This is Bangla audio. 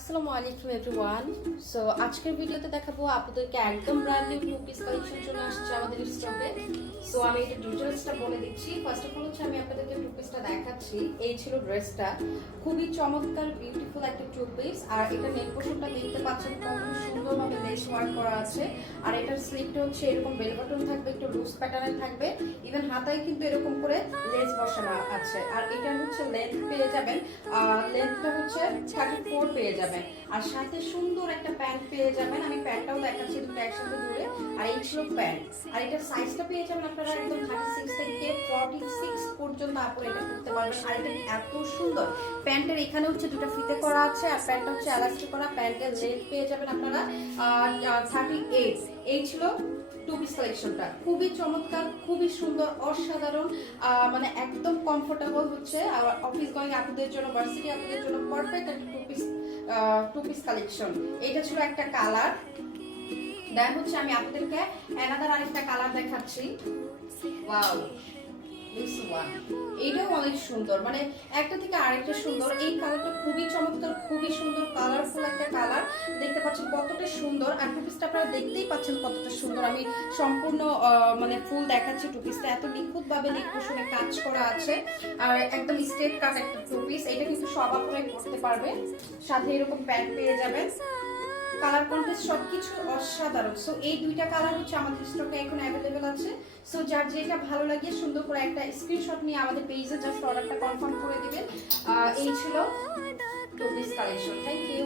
আসসালামু আলাইকুম এভরিওয়ান। সো আজকের ভিডিওতে দেখাবো আপনাদেরকে একদম brand new two piece collection চলে আসছে আমাদের স্টকে। সো আমি এটা ডিটেইলসটা বলে দিচ্ছি। ফার্স্ট অফ অল হচ্ছে আমি আপনাদেরকে টু পিসটা দেখাচ্ছি। এই ছিল ড্রেসটা, খুবই চমৎকার বিউটিফুল একটা টু পিস। আর এটা নেক পোর্শনটা দেখতে পাচ্ছেন কত সুন্দরভাবে লেস ওয়ার্ক করা আছে। আর এটার স্লিভটা হচ্ছে এরকম বেল বাটন থাকবে, একটু লুজ প্যাটার্নের থাকবে। ইভেন হাতায় কিন্তু এরকম করে লেস বসানো আছে। আর এটার হচ্ছে লেন্থ পেয়ে যাবেন, লেন্থটা হচ্ছে 34 পেয়ে যাবেন। আর সাথে সুন্দর একটা প্যান্ট পেয়ে যাবেন। আমি প্যান্টটাও দেখাচ্ছি দুটো একসাথে জুড়ে। আর এই ছিল প্যান্ট। আর এটার সাইজটা পেয়ে যাবেন আপনারা একদম 36 থেকে 46 পর্যন্ত আপনারা এটা করতে পারবেন। আর এটা এত সুন্দর, প্যান্টের এখানে হচ্ছে দুটো ফিতে করা আছে আর প্যান্টটা হচ্ছে এলাস্টিক করা। প্যান্টের লেন্থ পেয়ে যাবেন আপনারা 38। এই ছিল টু পিস কালেকশনটা, খুবই চমৎকার, খুবই সুন্দর, অসাধারণ, মানে একদম কমফোর্টেবল হচ্ছে। আর অফিস গোয়িং আপুদের জন্য, ভার্সিটি আপুদের জন্য পারফেক্ট একটা টু পিস কালেকশন। এটা ছিল একটা কালার। দেন হচ্ছে আমি আপনাদেরকে অ্যানাদার আরেকটা কালার দেখাচ্ছি। ওয়াও, দিস ওয়ান, এইটাও অনেক সুন্দর, মানে একটা থেকে আরেকটা সুন্দর। এই কালারটা খুবই চমৎকার, খুবই সুন্দর, কালারফুল একটা কালার। দেখতে পাচ্ছেন কতটা সুন্দর। আর টু পিসটা আপনারা দেখতেই পাচ্ছেন কতটা সুন্দর। আমি সম্পূর্ণ মানে ফুল দেখাচ্ছি। টু পিসটা এত নিখুঁত ভাবে নেক পোর্শনে কাজ করা আছে। আর একদম স্ট্রেট কাট একটা টু পিস। এটা কিন্তু সব আপনারা পরতে পারবে। সাথে এরকম প্যান্ট পেয়ে যাবেন। কালার কন্ট্রাস্ট সবকিছু অসাধারণ। সো এই দুইটা কালার হচ্ছে আমাদের স্টকে এখন অ্যাভেলেবেল আছে। সো যার যেটা ভালো লাগে সুন্দর করে একটা স্ক্রিনশট নিয়ে আমাদের পেজে জাস্ট অর্ডারটা কনফার্ম করে দিবেন। এই ছিল two piece collection. Thank you.